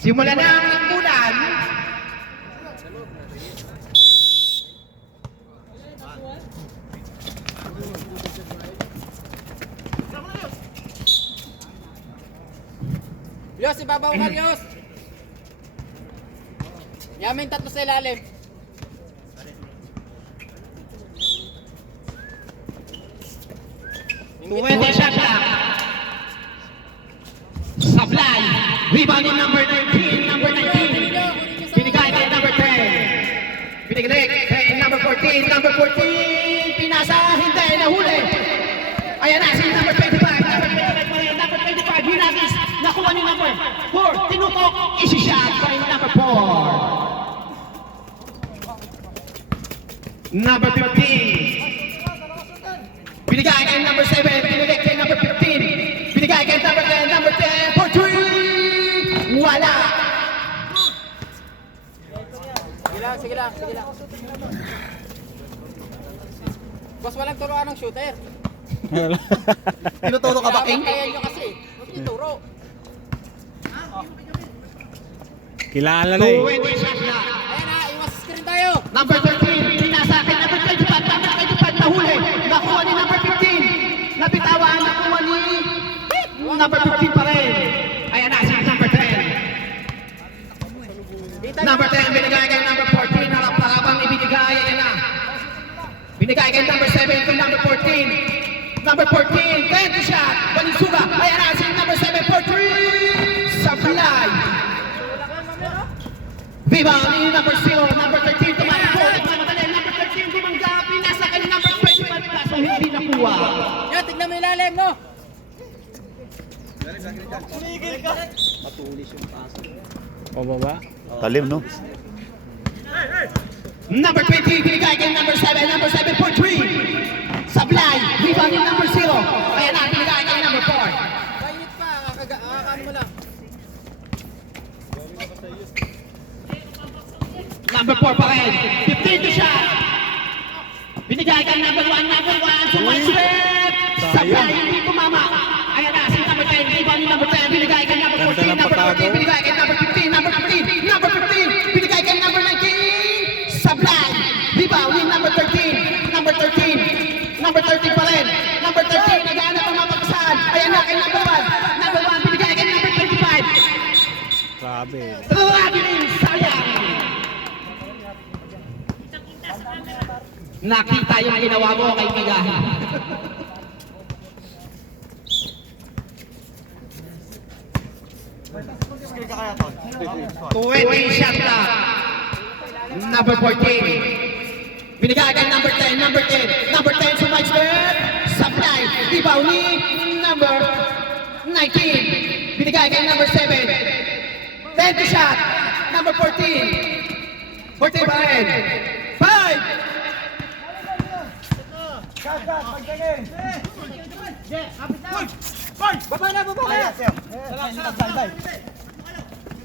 Simula na ang imbulan. Yos, ibabaw ka, Yos! Yamin tatlo sa ilalim. Pwede shot clock. Sablay. Rebound in number 19. Number 19. Binigay kay number 10. Binigay kay number 14. Number 14. Pinasa. Hindi. Nahuli. Ayan na. Si number 25. Number 25. Hinagis. Nakuha ni number 4. Tinutok. Isi-shot by number 4. Number 15. Binigay kay number 7, binigay kay number 15, binigay kay number 10, number 10 for 3! Wala! Sige lang. Boss, walang turuan ng shooter. Tinuturo ka ba, King? Kaya nyo kasi. Huwag niyo turo. Kilala na eh. 20 shot na. Ayan na, iwas screen tayo. Number 13, pinasa kay number 25, number 25 nahuli. Nakuha ni number 15. Napitawan, nakuha ni number 15 pa rin. Ayan na, si number 10. Number 10, binigay kay number 14. Harap-harapang ibinigay. Ayan na. Binigay kay number 7 to number 14. Number 14, 10 shot. Balinsuga. Ayan na, si number 7 for 3. Supply. Rebound ni number 0, number 13, tumakbo. Nagmamadali, number 13, bumangga. Pinasa kay number 25, kaso hindi nakuha. Yan, tignan mo ilalim, no? O baba. Talim, no? Number 20, binigay kay number 7 for 3. Supply, rebound ni number 0. Ayan na, binigay kay number 4. Kainit pa, kakano mo lang. Number 4 pa rin. 15 to shot. Binigay kay number 1. Sumay step. Supply, hindi tumama. Ayan na, si number 10. Rebound ni number 10. Binigay kay number 14. Number 14. Binigay kay number 15. Number 15. Number 15. Binigay kay number 19. Supply. Rebound ni number 13. Number 13. Number 13 pa rin. Number 13. Naghahanap ang mapagsahan. Ayan na, kay number 1. Number 1. Binigay kay number 25. Grabe. Ragin, sayang. Nakita yung ginawa mo kay Pigahin. Tuwing shot clock. Number 14. Binigay kay number 10, number 10. Number 10 sumay step. Supply. Rebound ni number 19. Binigay kay number 7. 10 to shot. Number 14. 14 pa rin. 5.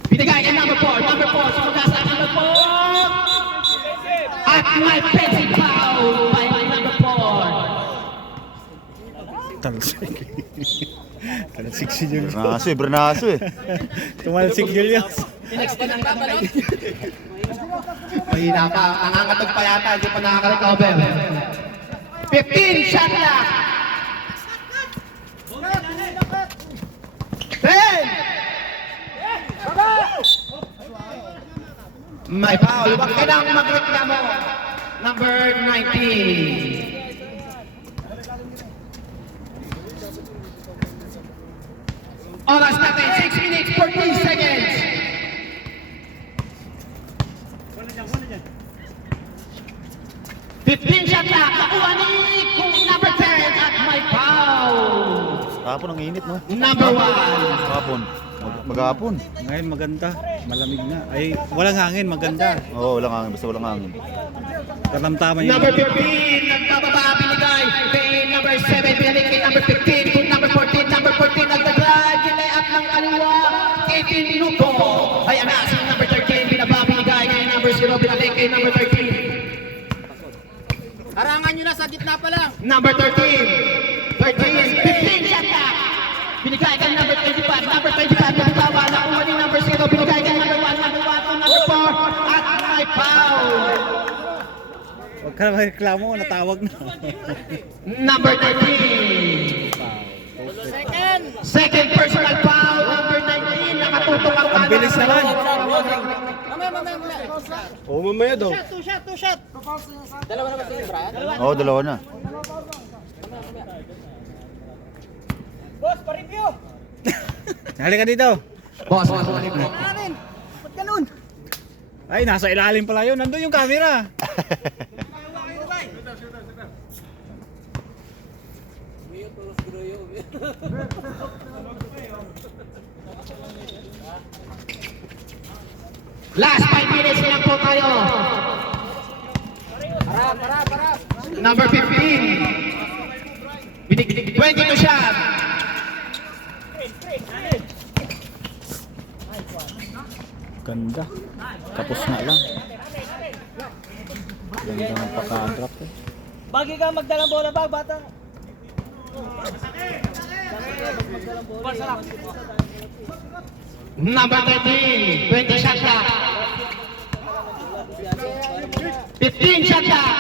Binigay kay number 4. Number 4. Sumunod sa number 4. At may penalty foul by number 4. Talsik. Talsik si Julius. Bernaso eh. Tumalsik Julius. Next na lang babalot. Mahina pa. Nangangatog pa yata. Hindi pa nakaka-recover. 15 shot clock. 10. May foul. Huwag ka nang magreklamo. Number 19. Oras natin, 6 minutes, 14 seconds. Shot clock. Nakuha ni number 10 at may foul. Kahapon ang init, no? Number 1. Kahapon. Maghapon. Ngayon maganda. Malamig na. Ay, walang hangin. Maganda. Oo, walang hangin. Basta walang hangin. Katamtaman yung... Number 15, nagpababa, binigay kay number 7, binalik kay number 15, kung number 14, nagdadrive, delay up ng kaliwa, 18 minuto. Ayan na, si number 13, binaba, binigay kay number 0, binalik kay number 13. Harangan nyo na sa gitna pa lang. Number 13, 15 shot clock. Binigay kay number 25, number 25, nagbawa, nakuha ni number 0, binigay kay Kaya may reklamo, natawag na. Number 13. Second. Second personal foul, number 19. Nakatutok ang Ang bilis naman. Mamaya. Oo, mamaya daw. Two shot. Dalawa na ba sa'yo, Brian? Oo, dalawa na. Boss, pa-review. Halika dito. Boss. Kanin. Ba't ganun? Ay, nasa ilalim pala yun. Nandun yung camera. Last 5 minutes lang po tayo. Harap. Number 15. 22 shot. Ganda. Tapos na lang. Ganda ng paka-drop eh. Bagi ka magdalang bola ba, bata? Number 13. 20 shot clock. 15 shot clock.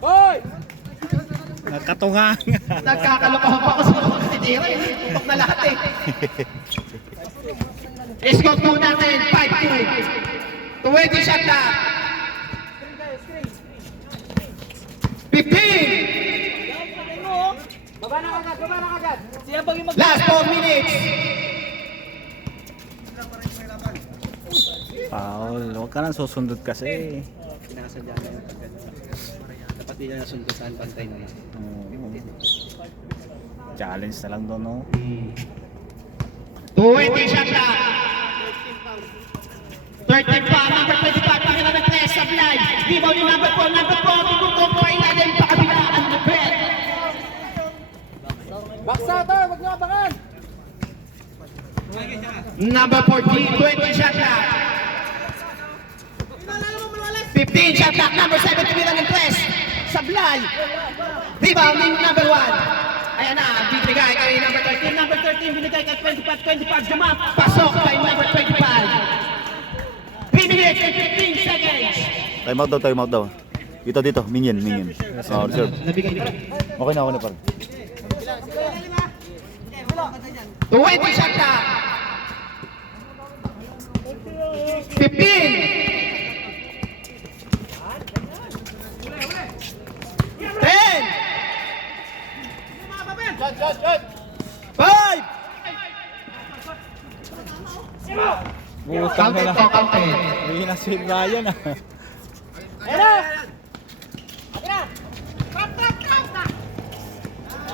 Boy! Nagkatunga. Nagkakalokohan pa ako sa mga titira eh. Tutok na lahat eh. Score po natin, 5-2. 20 shot clock. 15. Baba na agad. Siya bagi mag... Last 4 minutes. Paul, huwag ka nang susundot kasi. Sinasadya na yung agad. Dapat hindi na sundutan, pantay na lang. Oo. Challenge na lang doon, no? 20 shot clock. 13 pa, number 25, pakita ng press, supply. Rebound ni number 4, tututok po ay ilalim pa kabila ang rebel. Baksa to, wag niyo abangan. Number 14, 20 shot clock. 15 shot clock, number 7, tumira ng press. Supply. Rebound ni number 1. Ayan na, binigay kay number 13, binigay kay 25, jump, pasok kay number 25. 3 minutes and 15 seconds. Time out daw. Dito, minion. Oh, reserve. Nabigay nila. Okay na par. 20 shot clock. 15. 10. 5. Butang na lang. Counted. Hindi na si Brian ah.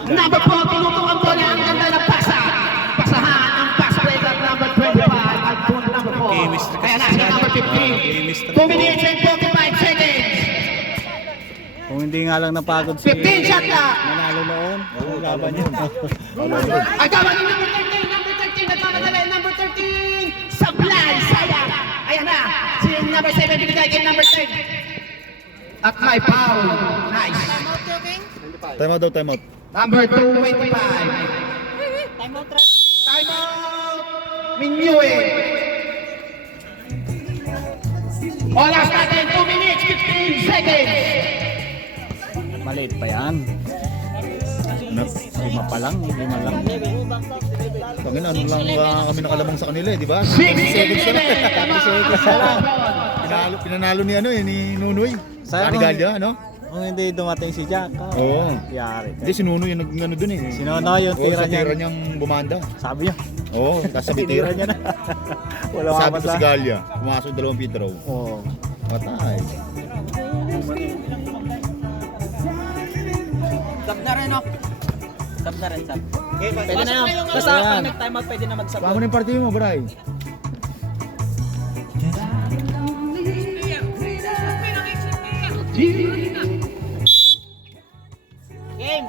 Number 4, tinutukan po niya ang ganda ng pasa. Pasahan ang pass breaker number 25 at po na number 4. Chemistry kasi Kaya na, sila. number 15. Chemistry. 2 minutes and 45 seconds. Kung hindi nga lang napagod si 15 shot clock. manalo noon, ang laban yun. Ay, tama ni number 13, nagmamadali, number 13, supply, sayang. Ayan na, si number 7 binigay kay number 10. At may foul. Nice. Time out. Number 225. Time out, Trap. Time out. Minyue. Oras natin, 2 minutes, 15 seconds. Maliit pa yan. Lima pa lang. Pangin, ano lang kami nakalamang sa kanila di ba? 6 seconds na lang. Pinanalo ni ni Nunoy. Sayang Ni Galya, ano? Kung hindi dumating si Jack, Oo. yari ka. Hindi, si Nunoy yung nag-ano dun eh. Sinono yung Oo, tira sa tira niya. niyang bumanda. Sabi niya. Oo, tapos sa bitira. niya na. Wala Sabi mapasa. ko si Galya, pumasok 2 feet row. Oo. Patay. Sab na rin, no? Sab na rin, sab. Pwede na yan. Basta Ayan. pag nag-time out, pwede na mag-sub. Paano yung party mo, Bray? Game!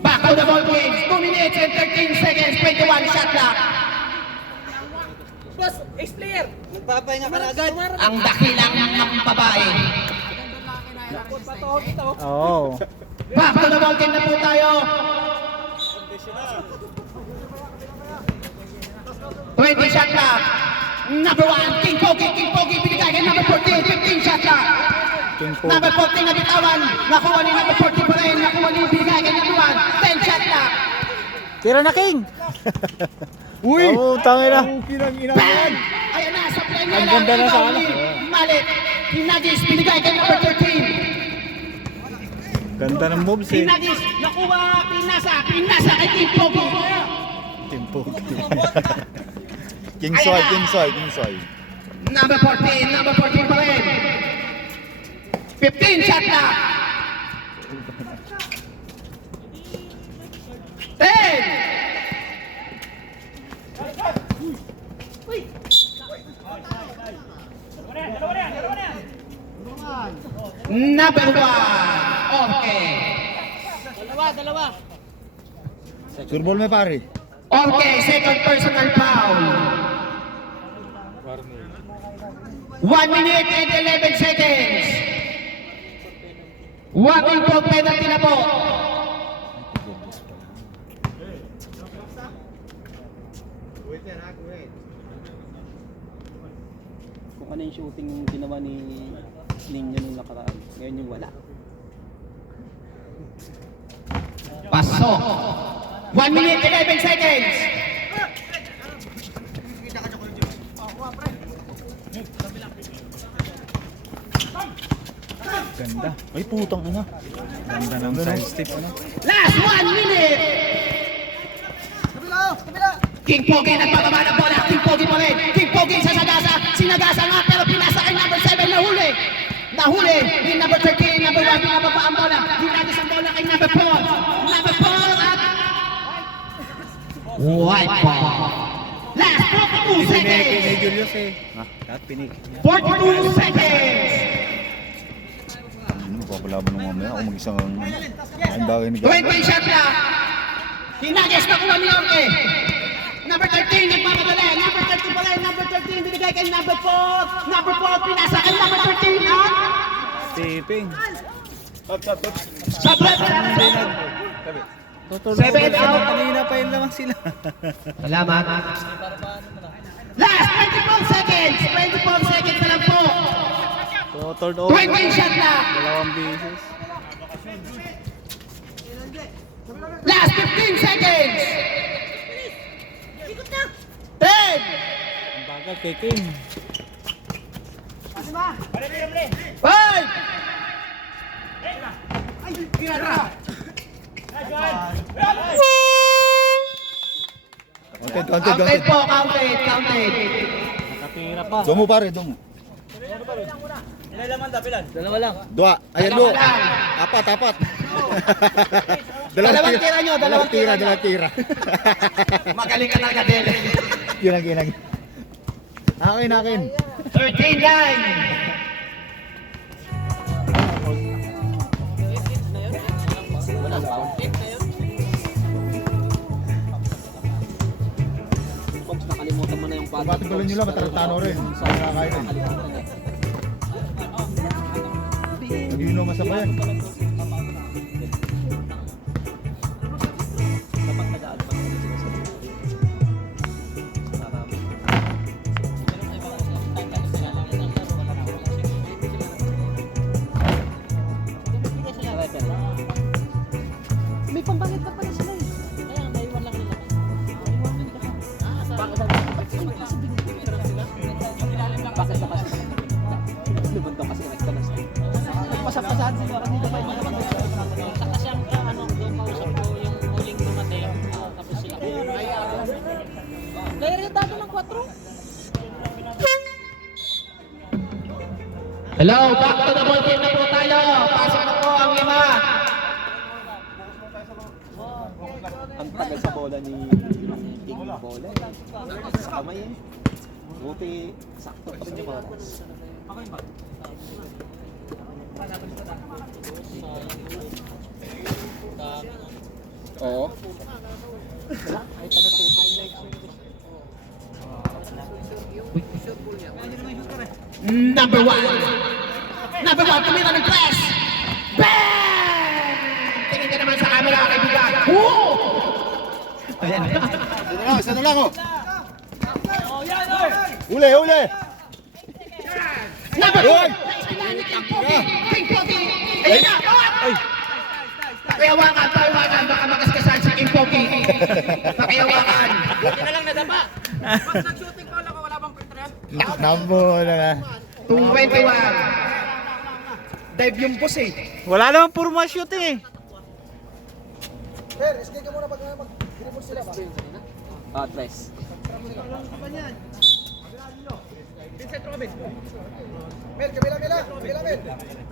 Back to the ball game. 2 minutes and 13 seconds. 21 shot clock. Boss, ex-player! Nagpapahinga ka na agad. Ang dakilang ng babae. Oo. Back to the ball game na po tayo. 20 shot clock. Number 1, King Pogi, binigay kay number 14, 15 shot clock. Number 14 na bitawan, nakuha ni number 14 pa rin, nakuha ni binigay kay number 1, 10 shot clock. Tira na, King! Uy! Oo, tangin na. Bang! Ayan na, sa play niya Ang lang, ganda na sa ikaw ano. ni Malik. Hinagis, binigay kay number 13. Ganda ng moves eh. Hinagis, nakuha, pinasa kay King Pogi. Timpo. King Soy, King Soy, King Soy. Number 14 pa rin. 15 shot clock. 10. Number 1. Okay. Dalawa. Surbol me pare. Okay, second personal foul. 1 minute and 11 seconds. Walking po penalty na po. Kung ano yung shooting ginawa ni Ninyo nung nakaraan, ngayon yung wala. Pasok. 1 minute 11 seconds. Ganda. Ay, putang ina. Ganda ng side step ano. Last 1 minute. King Pogi nagpababa ng bola. King Pogi pa rin. King Pogi sa Sagasa. Sinagasa nga pero pinasa kay number 7. Nahuli. Ni number 13. Number 1. Pinababa ang bola. Ginagis ang bola kay number 4. Number 4 at white ball. Last 42 Pinik ni seconds. Julius eh. Lahat pinik. 42 seconds. Ano, papalaban ng mamaya. Ako mag-isang ang bagay ni 20 shot clock. Hinagis na kuha ni Orke. Number 13, nagmamadali. Number 13 pala. Number 13, binigay kay number 4. Number 4, pinasa kay number 13. At Tipping. sa break. 7 out. Kanina pa yun lamang sila. Salamat. Last 24 seconds. 24 seconds na lang po. So, third over. 20 shot clock. Dalawang beses. Last 15 seconds. 10. Ang bagal kay King. 5. Counted po, counted. Nakatira pa. Domo pare, domo. Dalawa lang. Dua. Ayan lo. Dalawa lang. Apat. Dalawang tira nyo, dalawang tira nyo. Dalawang tira. Magaling ka talaga din. Yun ang. Akin. 13-9. Folks, nakalimutan mo na yung pattern. Patuloy nyo lang, matarantano rin. Sa nakakain rin. Nag-inom masabayan. Kapag nag-aad pa naman sila sa marami. May pambayad na pala sila eh. Kaya naiwan lang nila. Bakit ba kasi? Lumantang kasi connect na sila. Pasapasahan sila kasi hindi pa yung mga saka siyang doon kausap ko yung huling dumating. Tapos sila. Kaya rin dado ng 4. Hello, back to the ball game na po tayo. Pasok na po ang 5. Ang tagal sa bola ni King bola. Sa kamay eh. Buti sakto pa rin yung oras. Oo. Number 1. Number 1, tumira ng press. Bang! Tingin ka naman sa camera, kaibigan. Woo! Ayan. Isa na lang oh. Uli, uli! Number 4. Uy! King Pogi. Ayun na. Ay! Pakihawakan, baka makaskasan si King Pogi. Pakihawakan. Buti na lang nadapa. Nambo na nga. 221. Dive yung boss eh. Wala naman puro mga shoot eh. Ah, tres.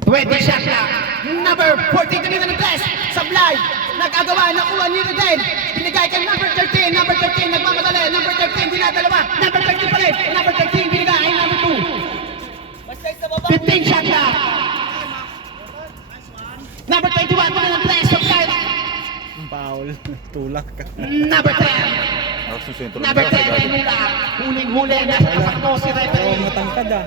20 shot clock. Number 14 kanina ng press. Sablay. Nagagawa. Nakuha ni Rodel. Binigay kay number 13. Number 13 nagmamadali. Number 13 dinadalawa. Number 13 pa rin. Number 13 binigay ay number 2. 15 shot clock. Number 21 kanina ng press. Sablay. Foul. Tulak ka. Number 10. Ako sa sentro. Number 10 ay mula. Huling-huli. Nasa tapak mo si Oo, referee. matangkad ah.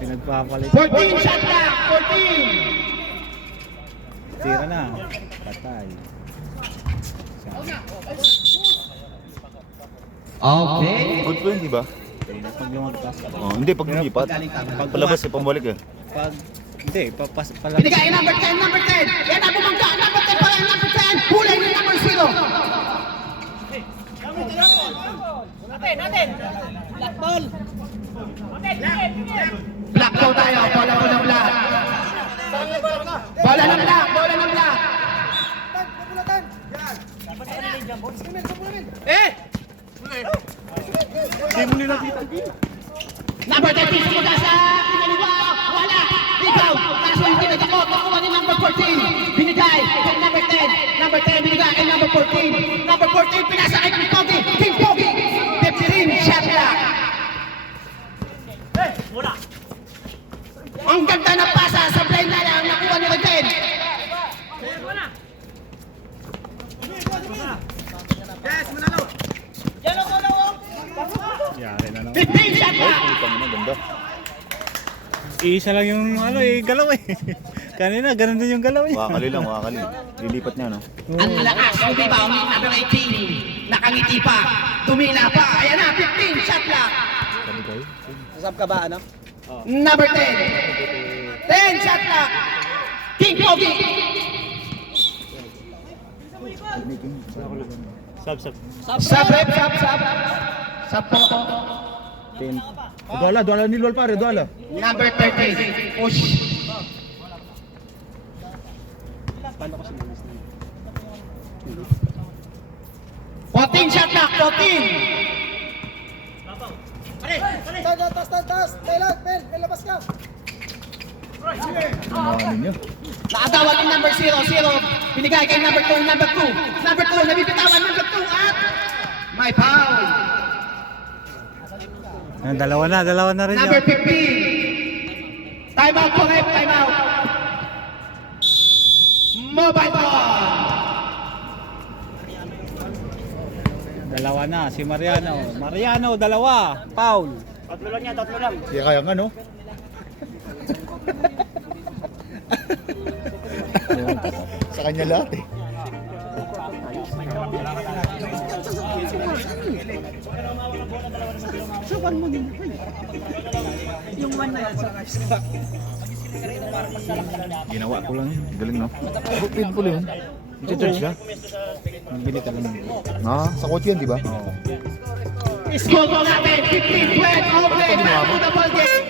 Pinagpapalit. 14 shot clock. 14. Tira na. Patay. Okay. Good po yun, di ba? Pag lumagpas. Oh, hindi, pag lumipat. Palabas eh, pambalik eh. Pag, hindi, palabas. Binigay number 10, number 10. Yan ang bumangga. Number 10 pa rin, number 10. Kulay ng number 0. Black daw tayo. Bola ko ng black. Bola ng black. Bola ng black. Number 13 sumuga sa pinaliwa. Wala. Ikaw. Kaso yung pinagakot. Nakuha ni number 14. Binigay kay number 10. Number 10 binigay kay number 14. Number 14 pinasa kay King Pogi. King Pogi. 15 shot clock. Ang ganda ng pasa sa play na lang. Nakuha ni Rodel. Yari na naman. 15 shot Ay, clock. putang na, ganda. Isa lang yung ano eh, galaw eh. Kanina, ganun din yung galaw eh. Wakakali lang, wakakali. Lilipat niya, no? Ang lakas ng rebound ni number 18. Nakangiti pa. Tumila pa. Ayan na, 15 shot clock. Sabi kayo? Sasab ka ba, ano? Number 10. 10 shot clock. King Pogi. Sab. Sub rep, sub. Sub po. Duala nilwal pare, duala. Number 13. Push. Paano ko sinalis na? 14 shot clock. 14. Ano niyo? Nakagawa ng number 0. Binigay kay number 2. Number 2. Number 2. Nabibitawan number 2 at may foul. Dalawa na rin Number yun. 15. Time out po, ref. Time out. Mobile ball. Dalawa na, si Mariano. Mariano, dalawa. Foul. Hindi kaya nga, no? Sa kanya lahat eh. Ginawa ko lang yun. Galing, no? Painful yun. I-judge siya. Bili ka lang. Ah, sa coach yun, di ba? Oo. Score po natin. 15-12. Okay. Back to the ball game.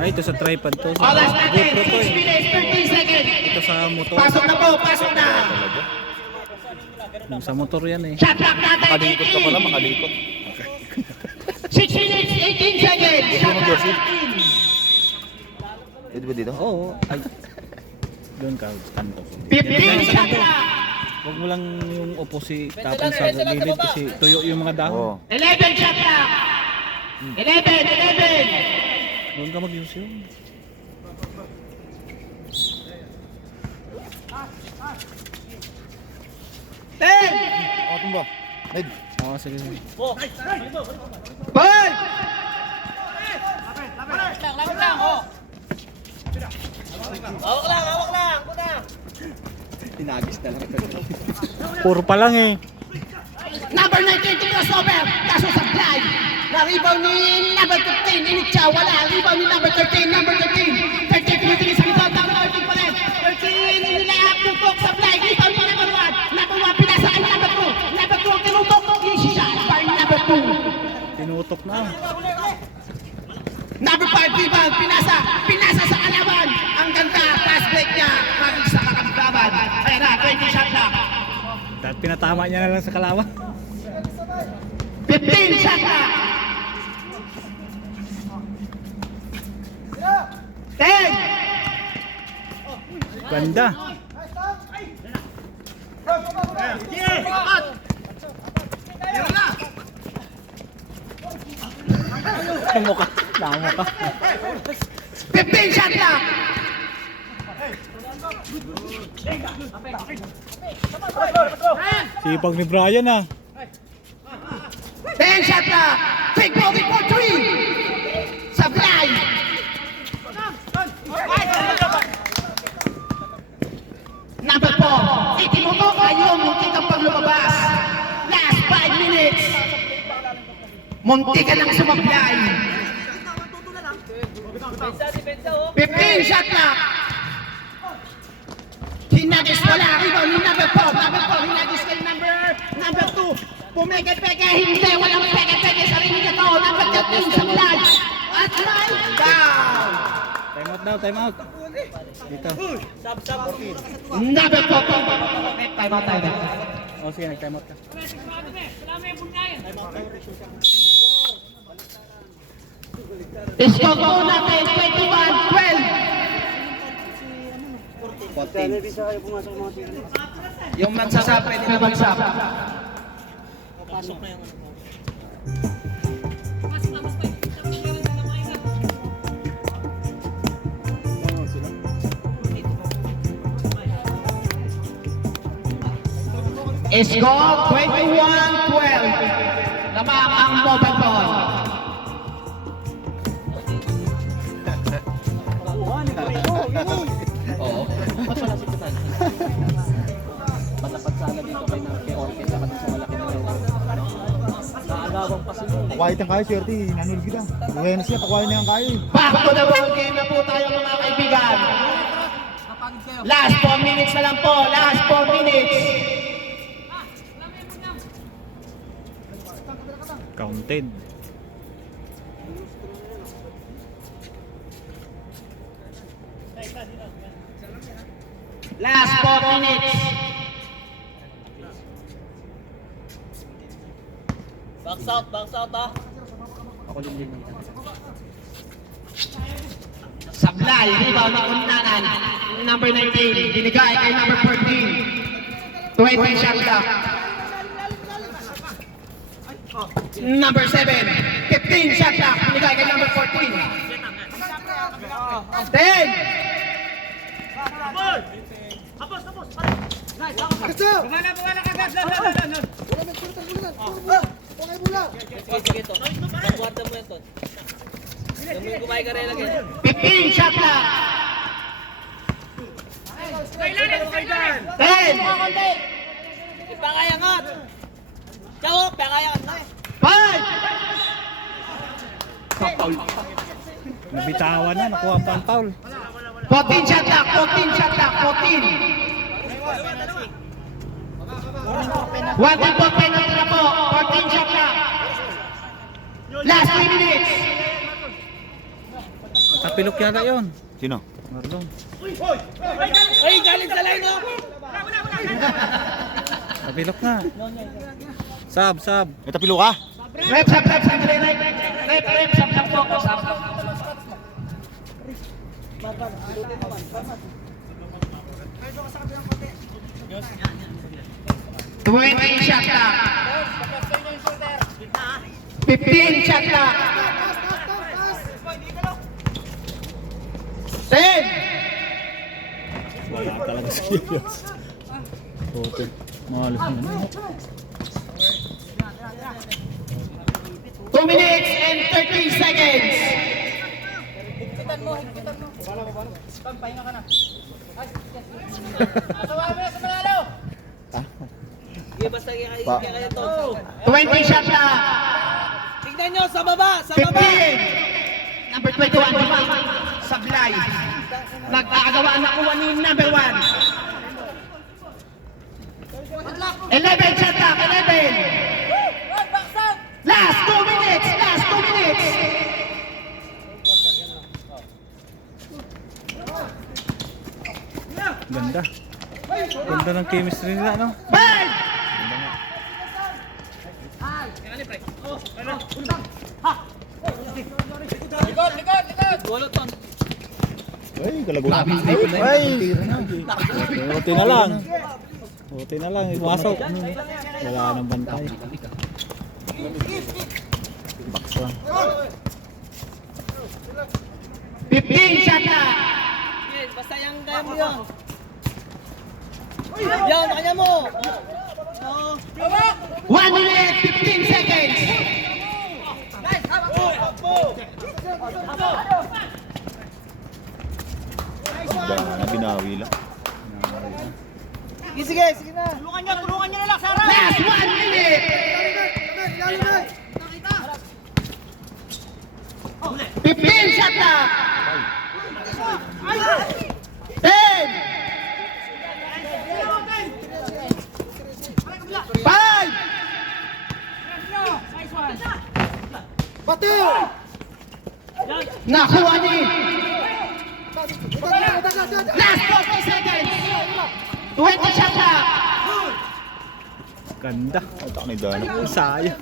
Ay, ito sa tripod to. Sa Oras natin. GoPro to 6 eh. minutes, 13 seconds. Ito sa motor. Pasok na po. Pasok na. Sa motor yan eh. Shot clock natin. Makalikot ka pala, makalikot. 6 minutes, 18 seconds. Shot mo, clock Josie? 18. Dito ba dito? Oo. Ay. Doon ka, kanto. 15 shot clock. Huwag mo lang yung opposite tapon sa gilid kasi tuyo yung mga dahon. Oo. 11 shot clock. 11. Doon ka mag-use yun. Oh, tumba. Ned. Oo, sige. Ball. Tinagis na lang. Puro pa lang eh. Number 19 to crossover. Kaso supply. Na-rebound ni number 15. Initcha. Wala. Rebound ni number 13. Number 13. 13 pinitilis sa likod. Number 13 pa rin. 13 nilahap yung talk supply. Rebound ni number 1. Number 1 pinasa kay number 2. Number 2 tinutok. Easy shot by number 2. Tinutok na. Number 5 rebound. Pinasa sa kalaban. Ang ganda. Pass break niya. Maging sa kakablaban. Ayan na. 20 shot na. Dahil pinatama niya na lang sa kalaban. 15 shot na. 10. Ganda. Namuka. 15 shot na. Sipag ni Brian ah. 10 shot na. Quick bogey for 3. Supply. Number 4. Itimutok. Ayaw munti kang paglumabas. Last 5 minutes. Munti ka nang sumablay. 15 shot na. Hinagis wala. Rebound ni number 4. Number 4. Hinagis kay number 2. Pumeke-peke. Hindi. Walang peke-peke. Sarili niya to. Number 13 supply. At may down. Time out daw, time out. Dito. Number 4. Time out tayo. O sige, nag-time out ka. Score po natin 21-12. Yung magsasap, pwede na magsap. Pasok na yung ano. Score 21-12. Lamang ang mobile ball. Oo. Ba't wala si Kutan? Matapat sana dito kay Orke sa kanila sa malaki na lang. Naagawang pa sila. Pakuhay ang kayo, swerte. Nanul kita. Buhay na siya, pakuhay na yung kayo. Back to the ball game na po tayo mga kaibigan. Last 4 minutes na lang po. Last 4 minutes. Counted. Last 4 minutes. Box out ah. Ako din. Sablay, rebound na Unnanan. Number 19, binigay kay number 14. 20 shot clock. Number 7, 15 shot clock. Binigay kay number 14. 10. Sige to. Guarda mo yan to. Dami yung kumain ka rin lagi. 15 shot clock. 10. Ipangayangat. Ciao, pangayangat. 5. Nabitawan na, nakuha pa ang foul. 14 shot clock. 14 shot clock. 14. 1 po penalty na po. 14 shot clock. Last 3 minutes. Tapilok yata yun. Sino? Marlon. Ay, galing sa line oh. Tapilok na. Sab. May tapilo ka? Rep, sab lang po. Sab. 20 shot clock. 15 shot clock. 10. Wala talaga serious. Total. Mahalos na ano. 2 minutes and 30 seconds. Higpitan mo. Pampahinga ka na. Ay, yes. Sa manalo. Sige, basta Pa. 20 shot na. Tignan nyo, sa baba, sa 15. baba. Number 21, diba? Sablay. Nag-aagawa na kuha ni number 1. 11 shot clock, 11. Last 2 minutes, last 2 minutes. Ganda. Ganda ng chemistry nila, no? 5. Ay, kalagutan. Ay! Buti na lang. Buti na lang, imasok. Wala nang bantay. Box lang. 15 shot na. Basta yung kaya mo yun. Yan, kanya mo. 1 minute, 15 seconds. Binawi lang. Sige na. Tulungan nyo na lang, Sarah. Last 1 minute. 15 shot na. 10. 5. Nakuha ni. Last 40 seconds. 20 shot na. Ganda. Ay, tak ni Dana. Sayang.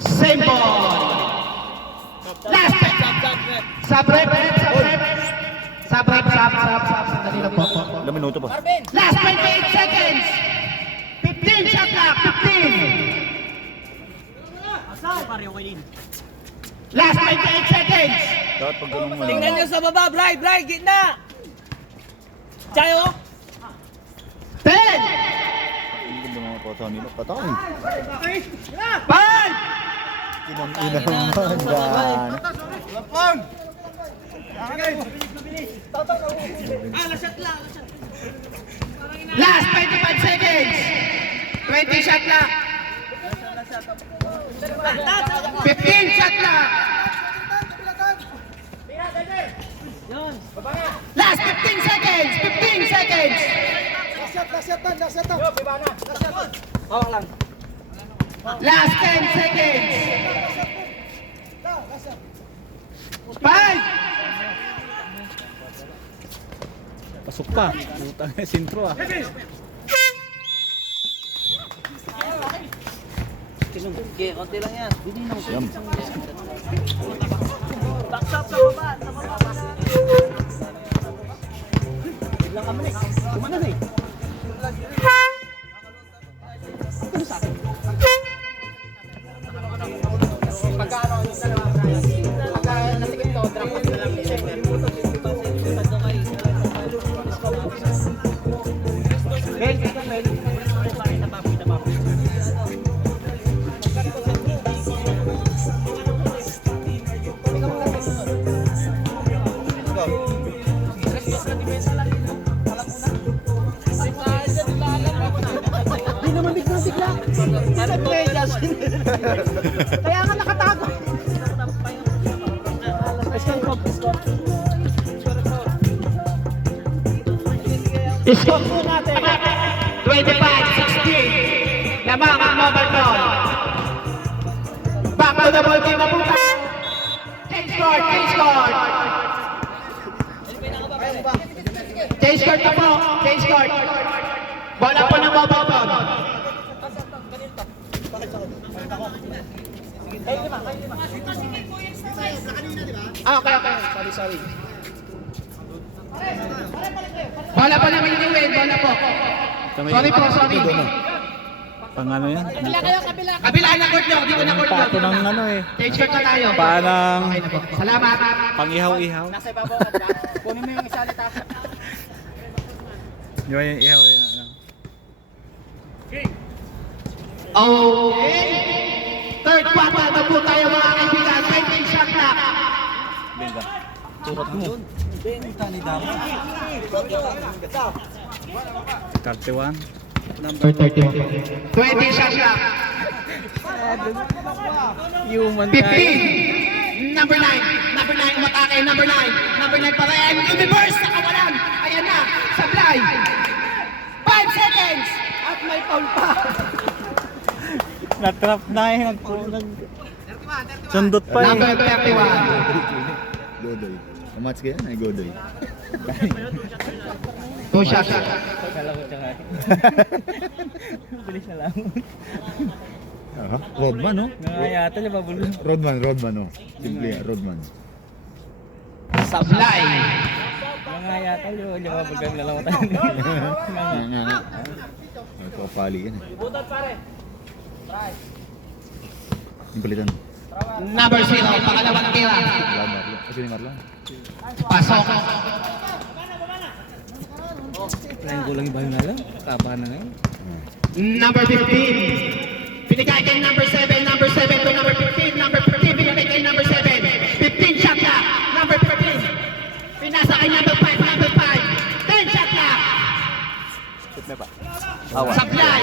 Same ball. Last pick. Sabrep. Sandali lang po. Ilang minuto pa? Last 28 seconds. 15 shot clock. 15. Last 28 seconds. Dapat pag ganun mo Tingnan nyo sa baba, Bly, gitna. Chayo. 10. Ang ganda mga pata nila. Patay. 5. Kinang-ina naman. Dana. Last 25 seconds. 20 shot clock. 15 shot clock. Last 15 seconds. 15 seconds. Last 10 seconds. 5. Pasok pa. Putang na sintro ah. Konti lang yan. Yum. Box up sa baba, Biglang kami na eh. Kumana na eh. Kaya nga nakatago. Stop po natin. 25-16. Lamang ang mobile phone. Back to the ball game na po. Change court. Change court na po. Change court. Bola po ng mobile phone. Okay. Sorry. Bola po namin ni Wayne. Bola po. Sorry po. Pang ano yan? Kabila na court nyo. Dito na court nyo. Pato ng ano eh. Change court na tayo. Parang Okay na po. Salamat. pang ihaw-ihaw. Kunin mo yung isalit ha. Di ba yung ihaw yun? Ano? Okay. Third quarter na po tayo mga kaibigan. 20 shot clock. Benga. Surat mo. 31. Number 31. 20 shot clock. Human 15. Number 9. Number 9 umatake. Number 9. Number 9 pa rin. Universe nakawalan. Ayan na. Supply. 5 seconds. At may foul pa. Natrap na eh. Sundot pa eh. Number 31. Godoy. Kamats kaya na, Godoy. 2 shots. Kala ko tsaka. Bilis na lang. Rodman, no? Nangayata niya babulo. Rodman, no? Simple, Rodman. Supply. Nangayata niya. Hindi ba pagkang lalawatan. Nagpapali yan. Yung palitan. Number 0. Pangalawang tira. Marlon. Kasi ni Marlon. Pasok. Nang gulang iba yung lalo. Kaba na ngayon. Number 15. Binigay kay number 7. Number 7 to number 15. Number 15. Binigay kay number 7. 15 shot clock. Number 15. Pinasa kay number 5. Number 5. 10 shot clock. Shoot na pa. Supply.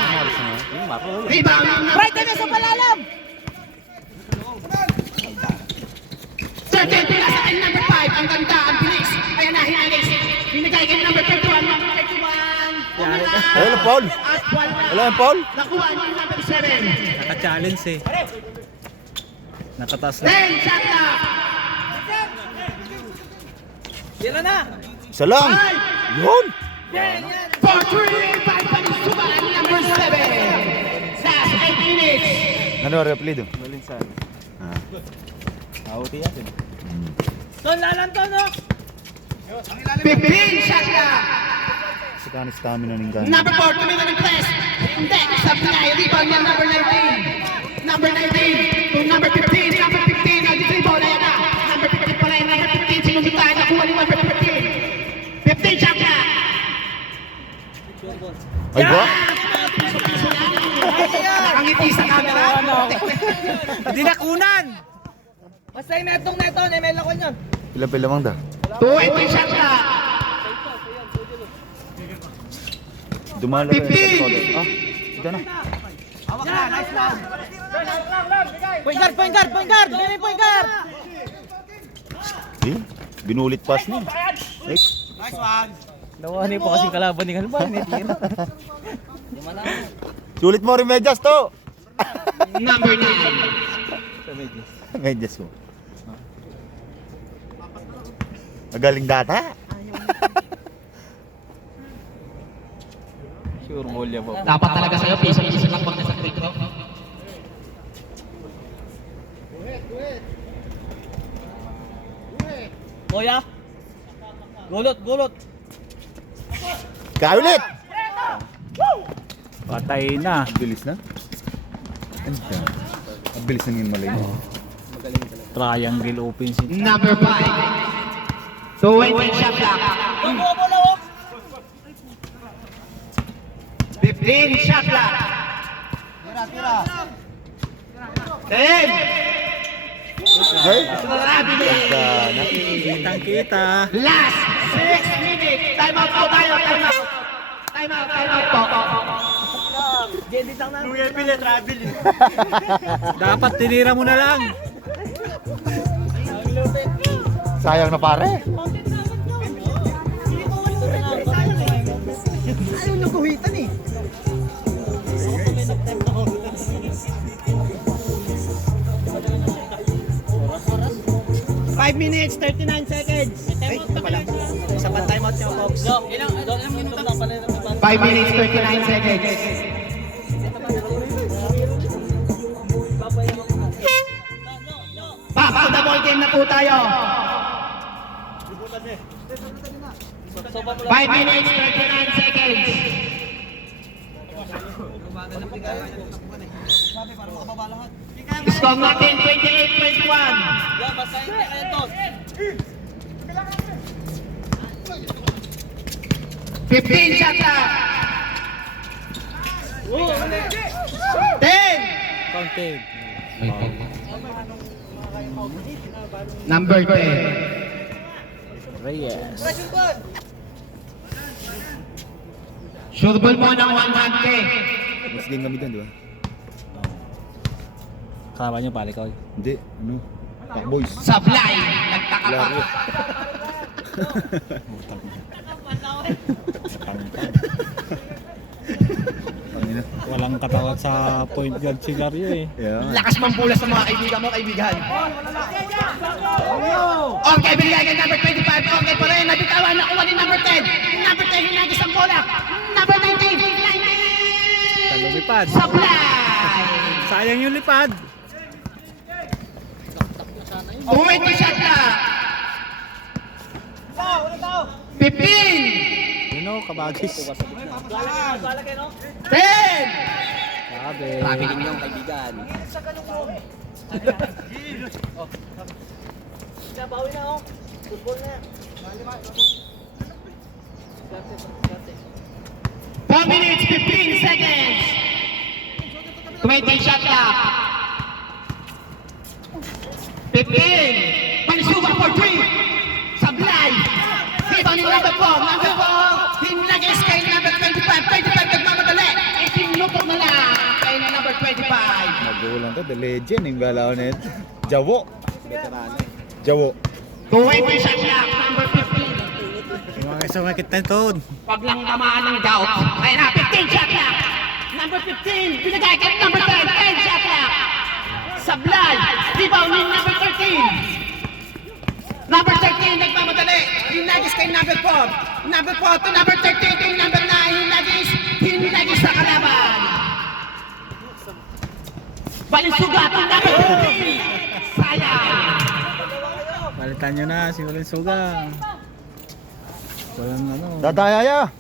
Yung Marlon. Rebound. Right na sa palalam. 13. Pinasa kay number 5. Ang ganda. Ang bilis. Ayan na. Hinalis. Binigay kay number 31. Number 31. Wala, Paul. At wala. Wala yung Paul. Nakuha niyo yung number 7. Naka-challenge eh. Nakataas na. 10 shot clock. Sila na! Isa lang. Yun. 4-3. 5 palisuba ang number 7. Last 8 minutes. Ano ang apelido? Malinsan. Ah. Auti yan. Ton, lalan to, no? 15 shot clock. Sa kanin stamina ng gano'n. Number 4, tumingin ng press. Hindi, supply. Rebound niya, number 19. Number 19 to number 15. Number 15, nag-dribble na yan na. Number 15 pala yan, number 15. Sinumitahan, nakuha ni number 15. 15 shot clock. Ay ba? Piso-piso na. Nakangiti sa camera. Hindi na kunan! Basta yung netong neto, nemela ko yun. Pila mang da. 20 shot clock. Dumalo 15. Ah, ikaw na. Point guard, point guard, point guard! Bili point guard! Eh, binulit pass niya. Eh, Nawani po kasing kalaban ni Galban, eh, tira. sulit mo rin medyas to. Number 9. Medyas mo. Magaling data. Sure, mulya po. Dapat talaga sa'yo, piso-piso lang pag nasa free throw. Kuya! Gulot, gulot! Kaya ulit. Patay na. Ang bilis na. Ano siya? Ang bilis na yung malay mo. Triangle open si Number 5. 20 shot clock. 15 shot clock. 10. Okay? Grabe. Kitang-kita. Last 6 minutes. Time out po tayo. Time out. Time out. Time out po. Dapat tinira mo na lang. Sayang na pare. Ayaw nyo kuhitan eh! 5 minutes, 39 seconds. Ay, ito pala. Isa pa timeout niyo, folks. Ilang minuto lang pala. 5 minutes, 39 seconds. Back to the ball game na po tayo. 5 minutes, 39 seconds. Score natin 28-21. Yan, basahin niya kayo to. 15 shot clock. 10. Counted. Number 10. Reyes. Sure ball mo ng 100K. Mas game kami doon, di ba? Kasama nyo pare ko. Hindi, ano? Pack boys. Sablay. Nagtaka pa. Laro. Pangina. Walang katawag sa point guard si Lario eh. Yeah. Lakas mambulas sa mga kaibigan mo, kaibigan. Okay, binigay kay number 25. Okay pa rin. Nabitawan. Nakuha ni number 10. Number 10, hinagis ang bola. Number 19. 19. Lumipad. Sablay. Sayang yung lipad. 20 shot na. 15. Yun o, kabagis. 10. Sabi. Grabe din yung kaibigan. Bawi na oh. Football na. 4 minutes, 15 seconds. 20 shot clock. 15. Palisuga for 3. Sablay. Rebound ni number 4. Number 4. Hinagis kay number 25. 25 nagmamadali. Itinupok na lang kay number 25. Magulang to, the legend. Yung galaw na yun. Jawo. Veterano. Jawo. 20 shot clock. Number 15. Yung mga sumakit na ito. Pag lang tamaan ng doubt. Kaya na, 15 shot clock. Number 15. Binagay kay number 10. 10 shot clock. Sablay. Rebound ni number 13. Number 13, nagmamadali. Hinagis kay number 4. Number 4 to number 13 to number 9. Hinagis sa kalaban. Balisuga to number 13. Sayang. Palitan nyo na si Valenzuela. Walang ano. Tatayaya.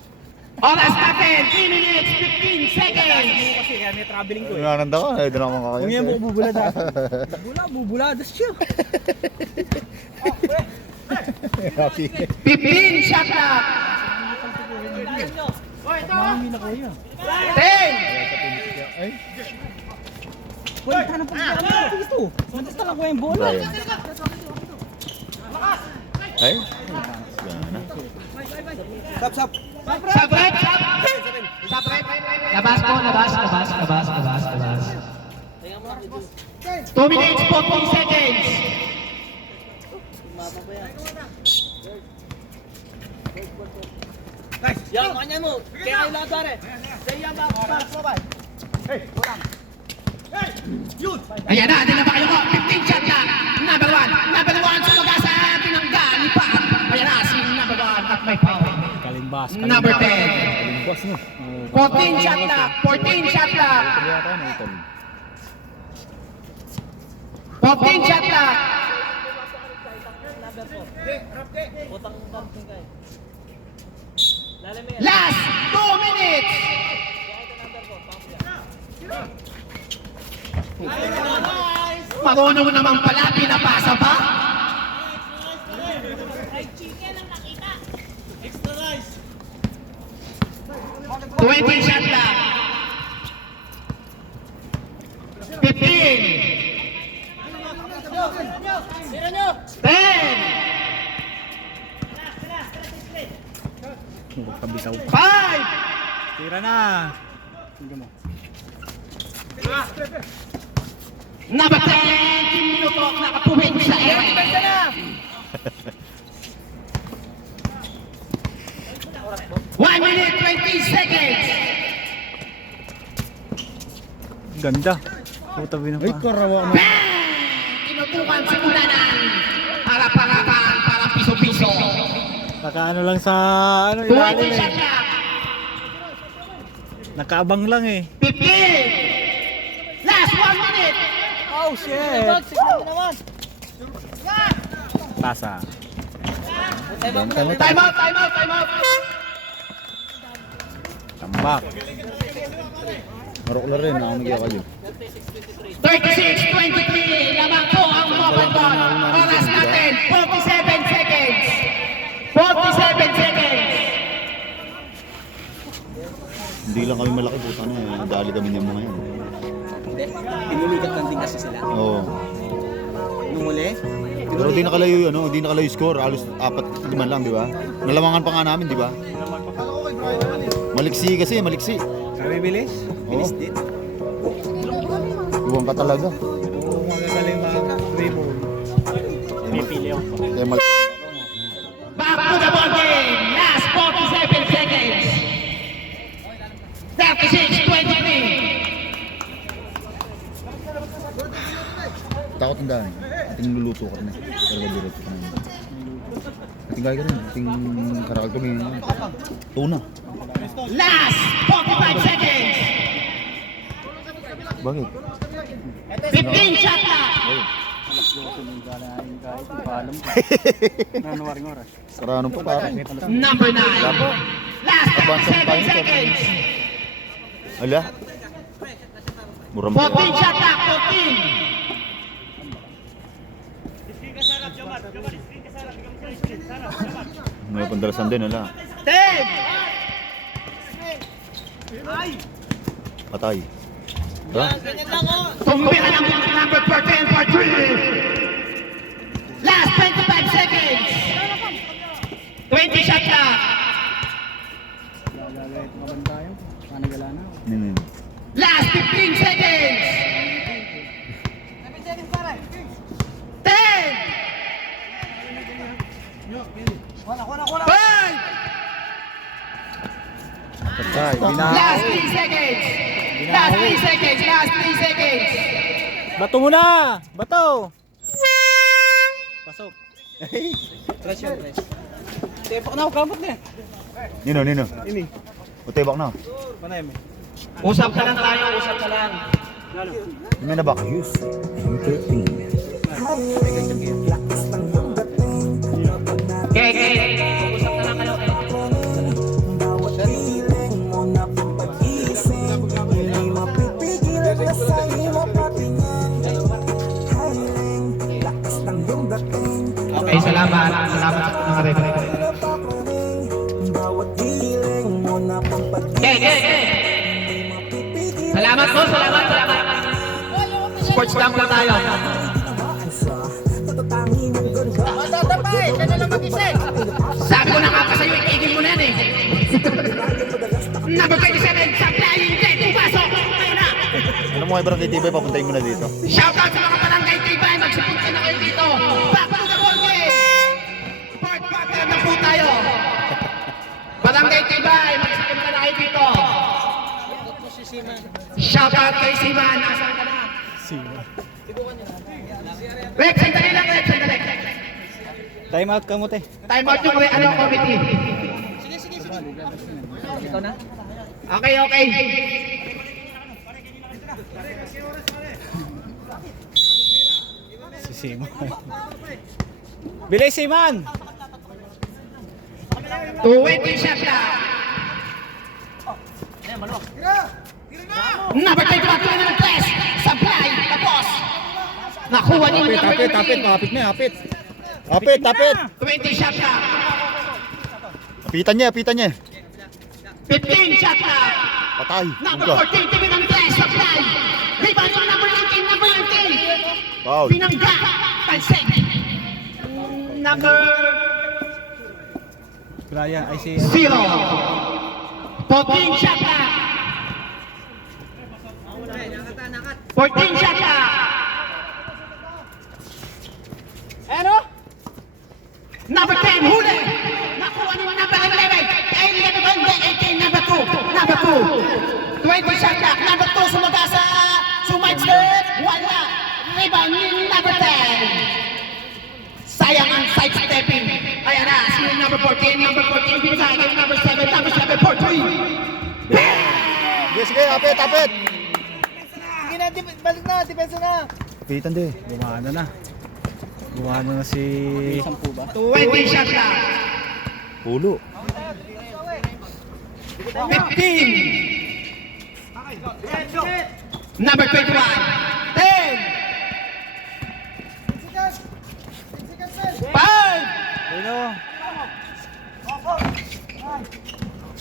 Oras natin, 3 minutes, 15 seconds. Nananda ka, ay doon ako kakayot. Kung yan mo bubulada. Bubuladas siya. Happy. 15 shot clock. 10. Ay, Wala ka na pag dito. Basta lang ko yung bola. Brian. Ay? Gana. Sabret. Labas po, labas. 2 minutes, 14 seconds. Yan, kanya mo. Kaya kayo lahat pare. Kaya ba? Ayan na, din na ba kayo ko? 15 shot na. Number 1, sumagasa, tinangga, lipat. Ayan na, si number 1 at may power. Kalimbas. Number 10. Kalimbas no. 14 shot na. 14 shot na. Tuloy ata yun, Utol. 14 shot na. Utang bumping kayo. Lalim yan. Last 2 minutes. Marunong naman pala, pinapasa pa. Extra rice. 20 shot na. 15. Sira nyo. 10. Kabitaw. 5. Tira na. Tingnan mo. Number 10. Tinutok, nakapuwit sa ere. 1 minute, 20 seconds. Ganda. Puta binapa. Ay, karawa mo. Bang! Tinutukan sa ulanan. Harap-harapan, parang piso-piso. Nakaano lang sa ano 20 ilalim shot eh. na. Nakaabang lang eh. 15. Last 1 minute. Oh shit. Tignan mo naman. Tasa. Banta mo. Time out. Tambak. Marok na rin, nakamugiya ka dyan. 36-23. Lamang po ang mobile ball. Oras natin, 47 seconds. 47 seconds. Hindi lang kami malaki puta na eh. Dali kami ng mga yan. Hindi. Pinulikat lang din kasi sila. Oo. Nung huli, Pero di nakalayo yun, ano? Di nakalayo score. Halos 4-5 lang, di ba? Nalamangan pa nga namin, di ba? Maliksi kasi, maliksi. Sabi bilis? Bilis din. Iwan ka talaga. Oo, magagaling mag-dribble. Pipili ako. Kaya maliksi. Back to the ball game. Last 47 seconds. 36-23. Takot ang daan. Ating luluto ka na. Pero diretso ka na. Ating gaya ka rin. Ating karakal kami. Tuna. Last 45 seconds. Bakit? 15 shot clock. Sarano pa parang. Number 9. Last 37 seconds. Ala? Muram pa. 14 shot clock. 14. May pandalasan din, ala. 10. Patay. Ha? Tumira ng number 14 for 3. Last 25 seconds. 20 shot clock. Last 15 seconds. 10. 5. Patay. Last 3 seconds. Last 3 seconds. Last 3 seconds. Bato muna! Bato! Pasok. Tepok na ako, kamot na. Nino, Nino. Ini. Utebak na. Panay mo. Usap na lang tayo. Usap na lang. May nabak. Okay, okay. Usap na lang kayo. Okay, salamat. Salamat sa mga referee. Okay, okay, okay. Salamat po, salamat, salamat. Sports lang po tayo. Sabi ko na nga pa sa'yo, itigil mo na yan eh. Number 27, supplying dead, pasok. Ayun na. Ano mo kay Barangay Tibay, papuntayin mo na dito. Shoutout sa mga barangay Tibay, magsupunta na kayo dito. Back to the ball game. Fourth quarter na po tayo. Barangay Tibay, magsupunta na kayo dito. Shoutout kay Siman, nasaan ka na? Rex, sandali lang, Rex, sandali. Time out ka mo, te. Time out yung committee. Ikaw na? Okay, okay. Si Simon. Bilis, Simon! 20 shot na. Number 21, ng test. Supply, tapos. Nakuha ni number 15. Hapit na, hapit. Hapit, hapit. 20 shot na. Hapitan niya, hapitan niya. 15 shot na. Patay. Number Buka. 14, Timmy ng test. Supply. Rebound yung number 19, number 19. Foul. Binangga. Pansin. Number Brian, I see. 0. 14 shot na. 14 shot na. Ano? Number 10, huli. Nakuha ni number 11. 18, number 2. Number 2. 20 shot clock. Number 2, sumaga sa sumite step. Wala. Rebound ni number 10. Sayang ang sidestepping. Ayan na, si number 14. Number 14, binigay ng number 7. Number 7 for 3. Sige, sige, hapit, hapit. Sige na, balik na, depensa na. Hapitan din. Gumana na. Gumana na si... 20 shot clock. Pulo. 15. Number 21. 10. 5. Dino!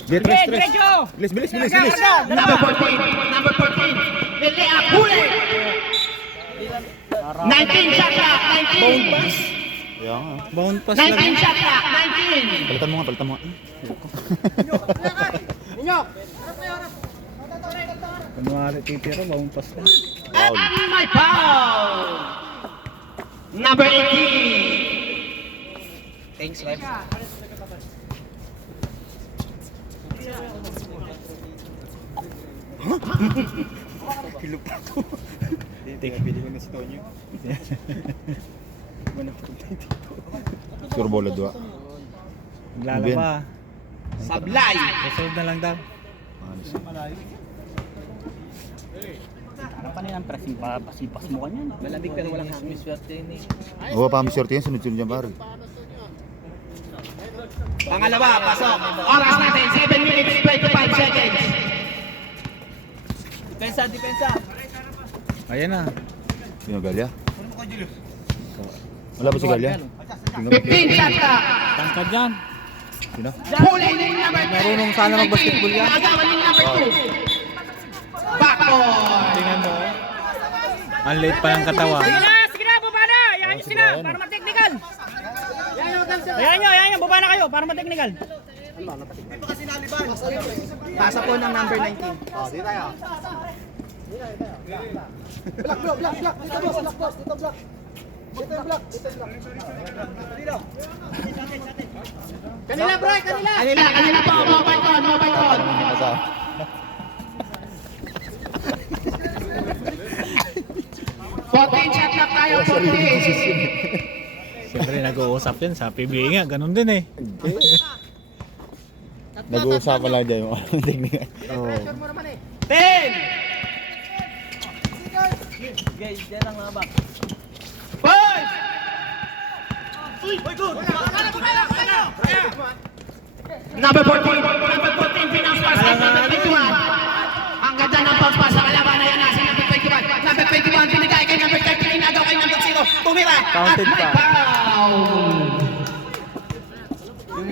Bilis, bilis, bilis. Bilis, bilis, bilis. Number 14. Number 14. Lilea Pule. 19 shot clock. 19. Kaya nga. Bound pass lang. 19 shot clock. 19. Palitan mo nga, palitan mo nga. Kunwari titira, bumpas na. And my foul! Number 18. Thanks, Ref. Siguro bola 2. Naglalaba. Sablay. Susunod na lang daw. Ano pa nilang pressing pa? Pasipas mo kanyan. Malamig pero walang hangin. Swerte yun eh. Oo, pamiswerte yan. Sunod-sunod yan, pare. Pangalawa, pasok. Oras natin, 7 minutes, 25 seconds. Depensa, depensa. Ayan na. Sino, Galya? Wala ba si Galya? Sino? 15 shot clock. Tangkad yan. Sino? Huli ng number 10. Marunong sana mag-basketball yan. Nagawan ng number 2. Backboard. Tingnan mo. Ang late pa ng katawan. Sige na, baba na. Yan nyo sila, para ma-technical. Ayan nyo, baba na kayo, para ma-technical. Pasa po ng number 19. Kanila po, mobile call. Kasama. 14 shot clock tayo, 14. Siyempre nag-uusap yan sa PBA nga. Ganun din eh. Nag-uusapan lang dyan yung anong teknika. 10. Guys, dyan lang mga bak. 5. Number 14, Pinaus Pass, number 21. Ang ganda ng pagpas sa kalaban na yan nasa number 21. Number 21, binigay kay number 13, nagaw kay number 0. Tumira. Counted At may pa. foul.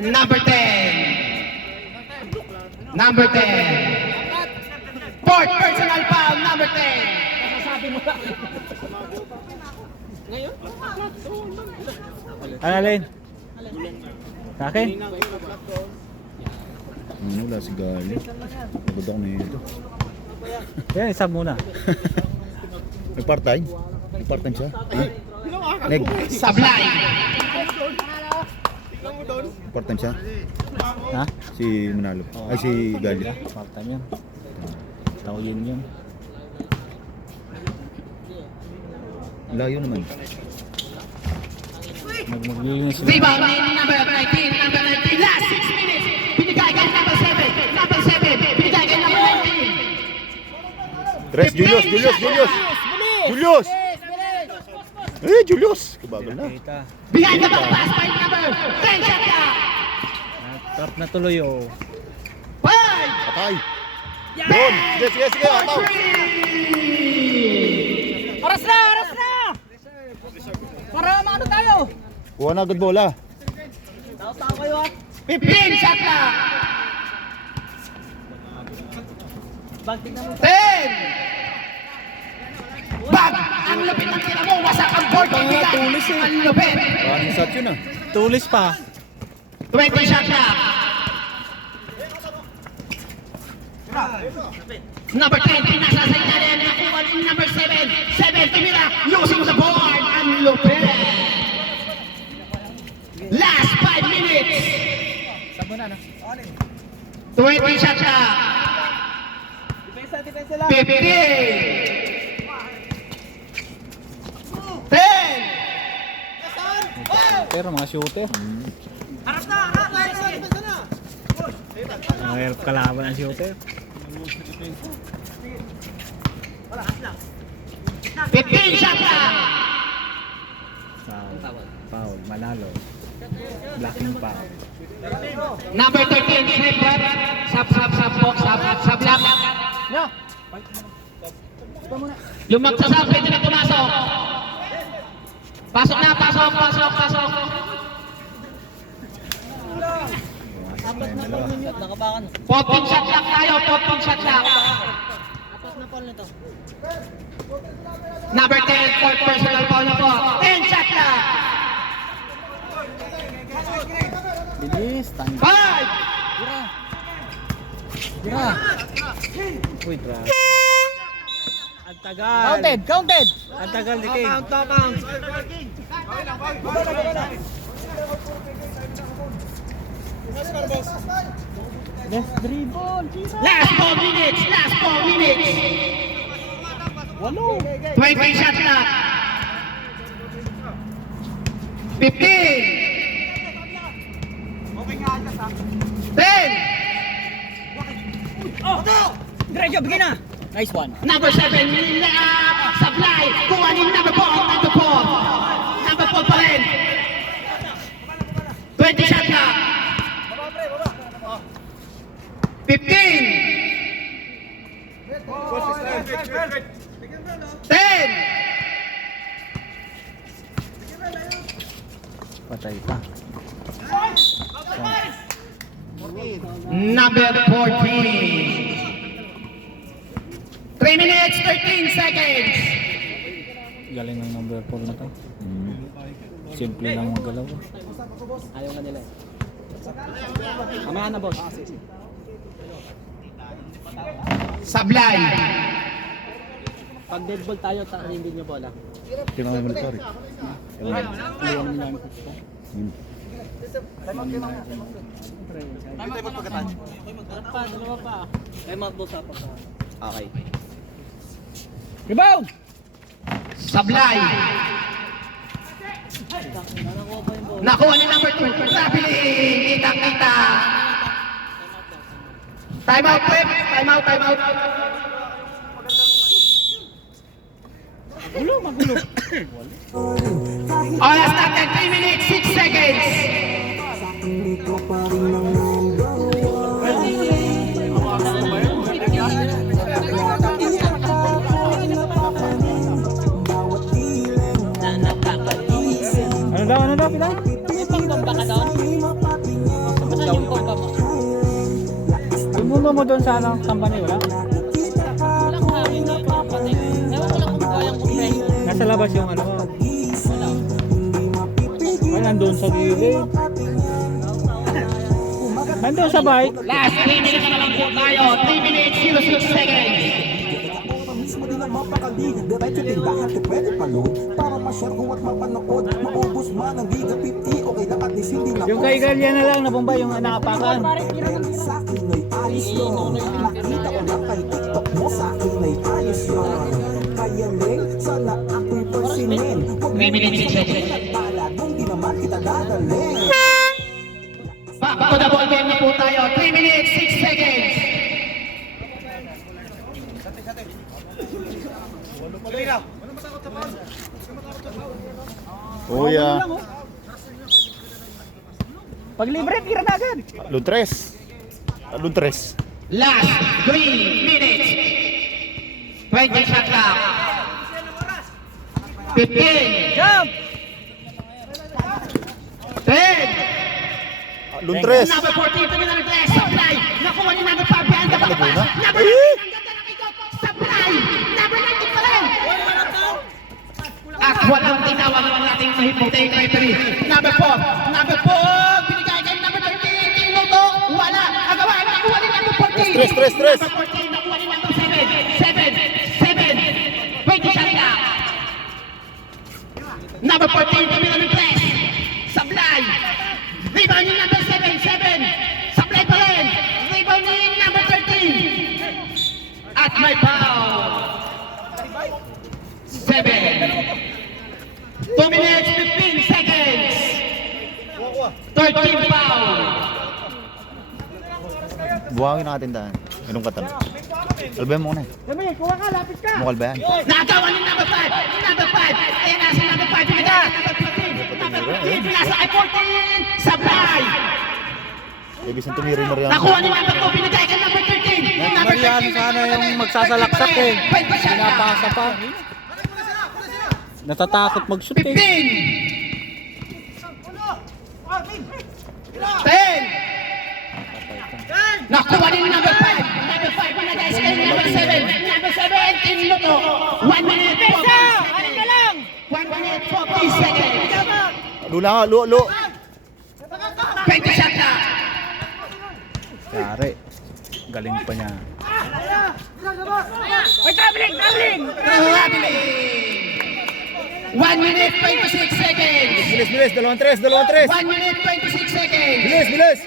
Number 10. Number 10. Fourth personal foul, number 10. Ano, Len? Sa akin? Wala si Galya. Pagod ako na ito. Yan, isa muna. May part-time? May part-time siya? Neg, Sablay. part-time siya? Ha? Si Manalo. Ay, si Galya. Part-time yan. Tao yun. Layo naman. Mag-maglinis sila. Rebound ni number 19, number 19. Last 6 minutes. Binigay kay number 7. Number 7. Binigay kay number 19. Tres, Julius! Julius! Eh, Julius! Kabagal na. Kita. Behind the back pass by number 10 shot clock. Trap na tuloy oh. 5. Patay! Doon! Sige, ataw! Oras na! Para maano tayo? Kuha na agad bola. Tao kayo ha? 15 shot clock. Bag, tignan mo. 10. Bag! Ang lupit ng tira mo. Wasak ang board. Tulis eh. Ang lupit. Parang shot yun ah. Tulis pa. 20 shot clock. Number 10, pinasa sa ilalim. Nakuha ni number 7. 7, tumira. Using the board. Ang lupit. Last 5 minutes. 20 shot clock. Depensa lang. 15. 10. Pero mga shooter. Harap na! Depensa na! Mahirap kalaban ang shooter. 15 shot clock. Foul. Manalo. Blocking foul. Number 13, Shepard. Sab lock. Yung magsasab, pwede na pumasok. Pasok na, pasok. Apat na dalawa. Nakabakan. 14 shot clock tayo, 14 shot clock. Apat na foul nito. Number 10, fourth personal foul na po. 10 shot clock. Bilis, tanda. 5. 4. Uy, grabe. Ang tagal. Counted! Ang tagal ni King. Left dribble! Last 4 minutes! Last 4 minutes! 20 shot clock! 15! 10! Diretso, bigyan na! Nice one. Number 7, Sablay! Kuhanin number 4! Number 4! Number 4 pa rin! 20 shot clock! 15! 10! Patay pa. Number 14! 3 minutes, 13 seconds! Galing ng number 4 na to. Simple lang magalaw. Ayaw nga nila eh. Mamaya na, boss. Sablay! Pag dead ball tayo, hindi nyo bola. Tingnan mo yung military. Dalawa pa. May mag-bosa pa sa... Okay. Rebound! Sablay! Nakuha ni number 2. Nabiling! Kitang-kita! Time out, Pep! Time out, time out! Magulo. Oras natin, 3 minutes, 6 seconds! Ano daw, Pilay? May pang-bomba ka doon? Saan yung bomba mo? Yung mundo mo doon sa ano, company, wala? Walang hangin eh. Patay. Ewan ko lang kung kayang compressor. Nasa labas yung ano. Wala. Ay, nandun sa gilid. Nandun sa bike. Last 3 minutes na lang po tayo. 3 minutes, 06 seconds. Mismo din ang mapakali, diretso tindahan ko pwede palood para ma-share ko at mapanood, maubos man ang Giga 50, okay lang at least hindi na Yung kay Galia na lang, nabomba yung nakapakan. sa akin ay ayos yun, nakita ko na kay TikTok mo sa akin ay ayos yun, kaya Leng, sana ako'y pansinin, huwag mo 3 minutes, 6 seconds. pala, kung di naman kita dadalhin. Back to the ball game na po tayo. 3 minutes, 6 seconds. Kuya. Pag libre, tira na agad. Lutres. Lutres. Last 3 minutes. 20 shot clock. 15. Jump! 10. Lutres. Number 14, terminal play. Supply. Nakuha ni number 5. Behind the back. Laguna. Number 9. Ang ganda ng ikot. Supply. Number 19 pa rin. At walang tinawag ang ating mahipotay referee. Number 4. Number 4. Binigay kay number 13. Tinuto. Wala. Agawa. Nakuha ni number 14. Stress. Number 14. Nakuha ni number 7. 20 shot clock. Number 14. Terminal play. Supply. Rebound ni number 7. Supply pa rin. Rebound ni number 13. At may foul. 7. 2 minutes, 15 seconds. 13 foul. Buhangin natin daan. Ganun katan. Albayan mo na eh. Dami, kuha ka, lapit ka. Mukalbayan. Nagawa ni number 5. Number 5. Ayan na si number 5. Pinaka. Number 15. Pinasa kay 14. Supply. Ibig sabihin tumiri na rin. Nakuha ni number 2. Pinagay kay number 13. Number Mariano 13. sana yung magsasalaksak eh. 20 shot clock. Pinapasa pa. Natatakot mag-shoot 15. eh. 10. Nakuha ni number 5. Number 5 pinagay kay number 7. Number 7. Tinuto. 1 minute. 1 minute 40 seconds. Lula nga, lu. 20 shot clock. Yari. Galing pa niya. Traveling! 1 minute 26 seconds. Bilis, dalawang tres. 1 minute 26 seconds. Bilis.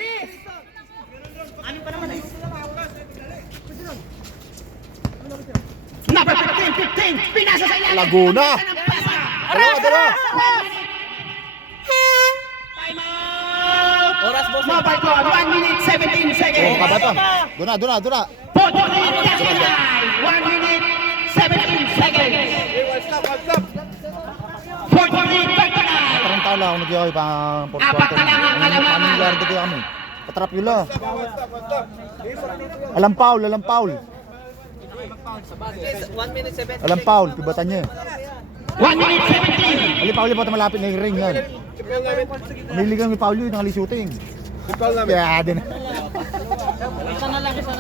Number 15. Pinasa sa ilalim. Laguna. Dalawa. Time out. Oras, boss. Mobile call. 1 minute 17 seconds. Oh, kabato. Duna. 1 minute 17 seconds. 43. Parang tao lang ako nagyakay pang fourth Apat quarter. na lang ang kalamangan. Anong yard kaya kami? Patrap yun lang. Alam Paul. 1 minute 7. Alam Paul, pibatan niya. 1 minute 17. Ali Paul, pata malapit na yung ring yan. Umiligang ni Paul yun, nakali shooting. Kaya din. Isa na lang po.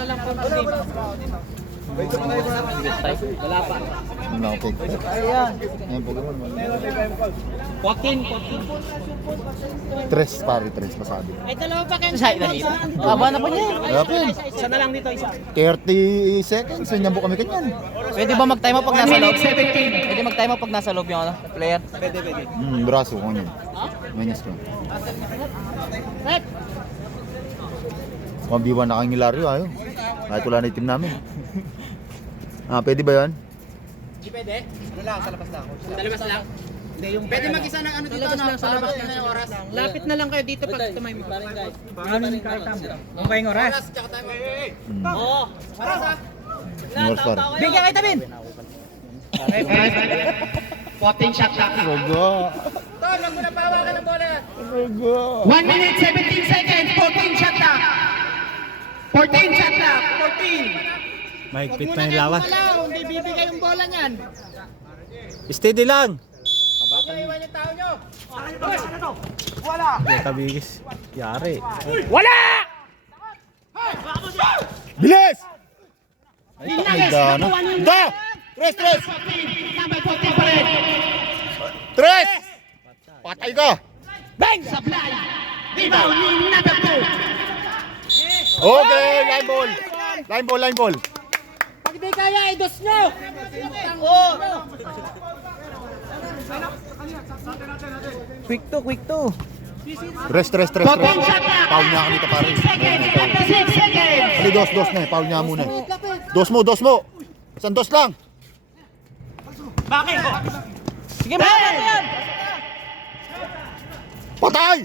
Wala pa. Wala ko pick. Ngayon po gano'n. 14. Tres, masabi. Ay, dalawa pa kayo. Sa dito. Haba na po niya. Yapin. Isa na lang dito, isa. 30 seconds, ganyan po kami kanyan. Pwede ba mag-time out pag 1 nasa loob? minute 17. Pwede mag-time out pag nasa loob yung player? Pwede. Braso ko niyan. Manyas ko. Set! 1v1 na kang Hilario, ayaw. Kahit wala na yung team namin. Pwede ba yan? Pwede? Ano lang, sa labas lang. Sa labas lang? Hindi, yung pwede mag-isa ng ano dito, sa labas lang yung oras. Lapit na lang kayo dito pag tumay mo. Mumpay ng oras. Oo. Oras ha? Oras pare. Bigyan kayo tabin! 14 shot clock. Rogo. 1 minute 17 seconds. 14 shot clock. 14 shot clock. 14. Mahigpit na yung lawan. Hindi bibigay yung bola niyan. Steady lang. Wala kabigis. Yari. Bilis! Pinagis. Dana. Da! Tres! Number 14 pa rin. Tres! Patay ka! Bang! Supply. Rebound ni number 2. Okay, line ball. Pag di kaya, idos nyo! Quick to. Rest. 14 shot clock. Foul niya ako dito pare. 26 seconds. Ali, dos na eh. Foul niya muna eh. Dos mo. Isang dos lang. Sige, mga yan! Patay!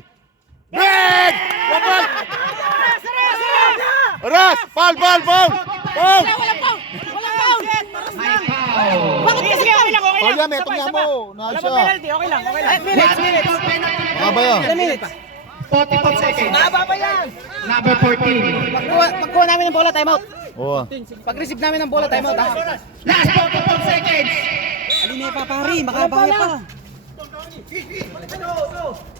Red! Wabag! Aras! Foul! Bakit kasi okay lang? Foul yan, metong niya mo. Nahal siya. Okay lang. Minutes. Ano ba yan? 44 seconds. Mahaba pa yan! Number 14. Pagkuha namin ng bola, timeout. Oo. Pag-receive namin ng bola, timeout. Last 44 seconds. Alin pa, pari. Makabaya pa.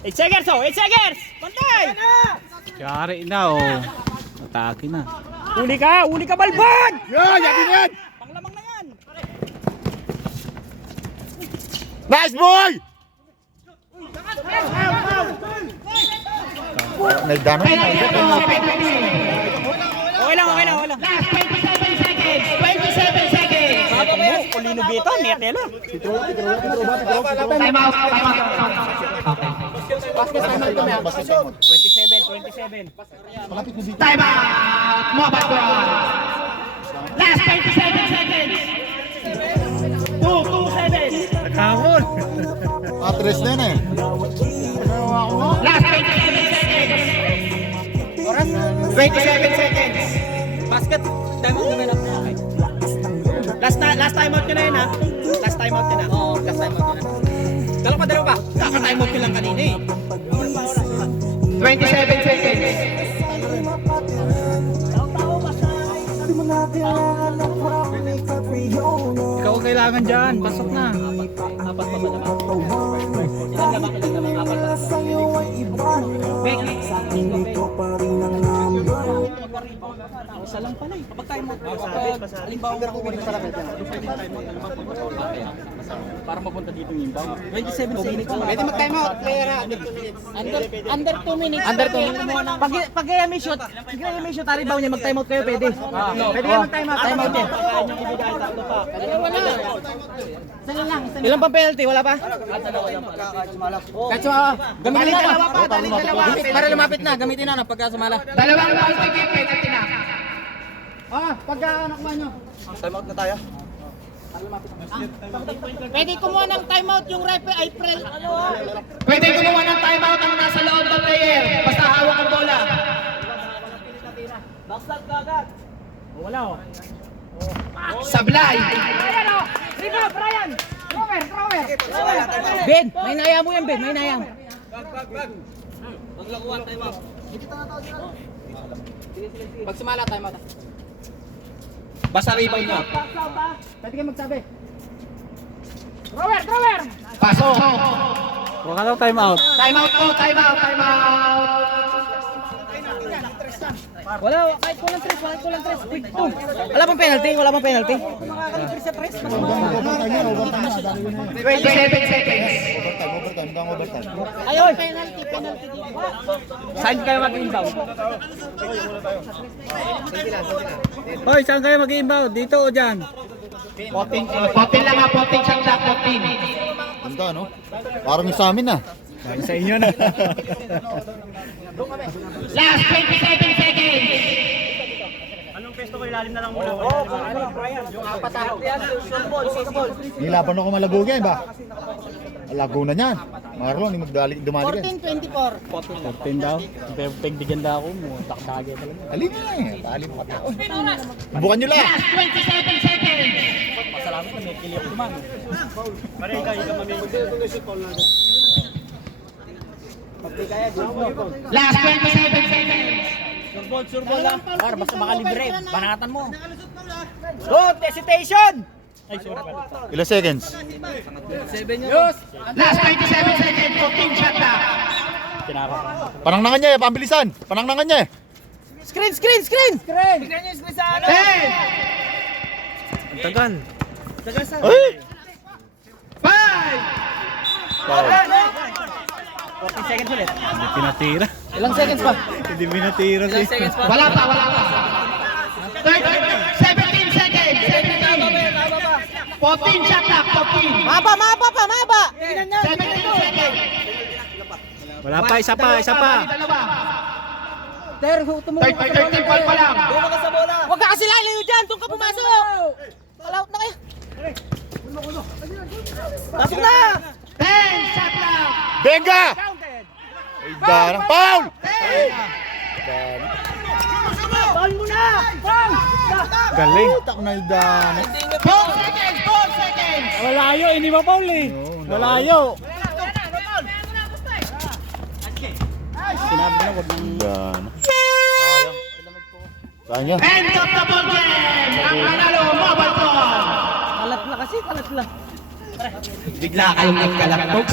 8 seconds, 8 seconds! Pantay! Yari na oh. Atake na. Huli ka, Balbon! Yabi na yan! Panglamang na yan! Nice boy! Nagdano na. Okay lang. Last 27 seconds. 27 seconds. Sabi mo, Polino Bito, Metelo. Time out. Basket timeout kami. 27. Time out. Mobile ball. Last 27 seconds. 2-7. Nagkamon. Tres na yan eh. Last 27 seconds. 27 seconds. Basket timeout kami na. Last timeout nyo na yun ha. Last timeout nyo na. Oo, last timeout nyo na. Dalawa pa. Kaka-timeout nyo lang kanina eh. 27 seconds. Ikaw ang kailangan dyan. Pasok na. Apat pa ba naman? Ilan naman? Apat pa. Sa'yo ay iba. Sa akin ikaw pa rin ang number Isa lang pala eh. Kapag time out, kapag halimbawa nakuha ng sarapit yan, para mapunta dito yung inbound. 27 minutes. Pwede mag-time out, player ha. Under 2 minutes. Under 2 minutes. Pag may shoot, rebound niya, mag-time out kayo, pwede. Pwede kayo mag-time out. Time out yan. Wala. Isa lang. Ilan pang penalty? Wala pa? Kahit sumala. Gamitin na. Dalawa pa. Para lumapit na, gamitin na pagka sumala. Dalawang multi game, penalty na. Pagka nakuha nyo. Time out na tayo. Pwede kumuha ng timeout yung referee ay Pwede gumawa ng timeout ang nasa loob ng player. Basta hawak ang bola. Sablay. Ben, may naya mo yan, Ben, may naya mo. Pag sumala, time out. Basta rebound na. Pwede kayo magsabi. Pasok. Huwag ka daw time out. Timeout po, timeout, timeout. Wala, kahit kulang tres. Quick, boom. Wala pang penalty? Wala pang penalty? 27 seconds. Ayun. Penalty dito. Saan kayo mag-inbound? Hoy, saan kayo mag-inbound? Dito o dyan? 14 lang ha, 14 shot clock, 14. Ganda, no? Parang yung sa amin, ah. Sabi sa inyo na. Last 27 seconds. Nilaban ako malagugan ba? Laguna niyan. Marlon, dumali ka. 14-24. 14 daw. Pagdiganda ako mo. Takdage talaga. Alin na eh. Alin pa tao. Bukan nyo lang. Last 27 seconds. Last 27 seconds. Par, basta makalibre. Banatan mo. Good! Hesitation! Ilang seconds? Last 27 seconds, 14 shot clock. Panangnangan niya eh. Pambilisan. Panangnangan niya eh. Screen! Ten. Tagan. Ay! 5. 14 seconds ulit. Hindi pinatira. Ilang seconds pa? Hindi pinatira si. Wala pa. 17 seconds. 14 shot clock, 14. Maba! 17 seconds. Wala pa, isa pa. Dalawa. Ter, tumulong ka sa 13 ball pa lang. Huwag ka kasi lalayo dyan! Doon ka pumasok! All-out na kayo! Pasok na! 10 shot clock. Benga! Ay, darang. Paul! Ball mo na! Galing. Tak na idan. 4 seconds. 4 seconds. Malayo, hindi ba Paul eh? Malayo. Sinabi na wag nang Idan. Sayang. Sayang. End of the ball game. Ang panalo, Mobile Phone. Kalat na kasi, kalat lang. Bigla kayong nagkalaktok.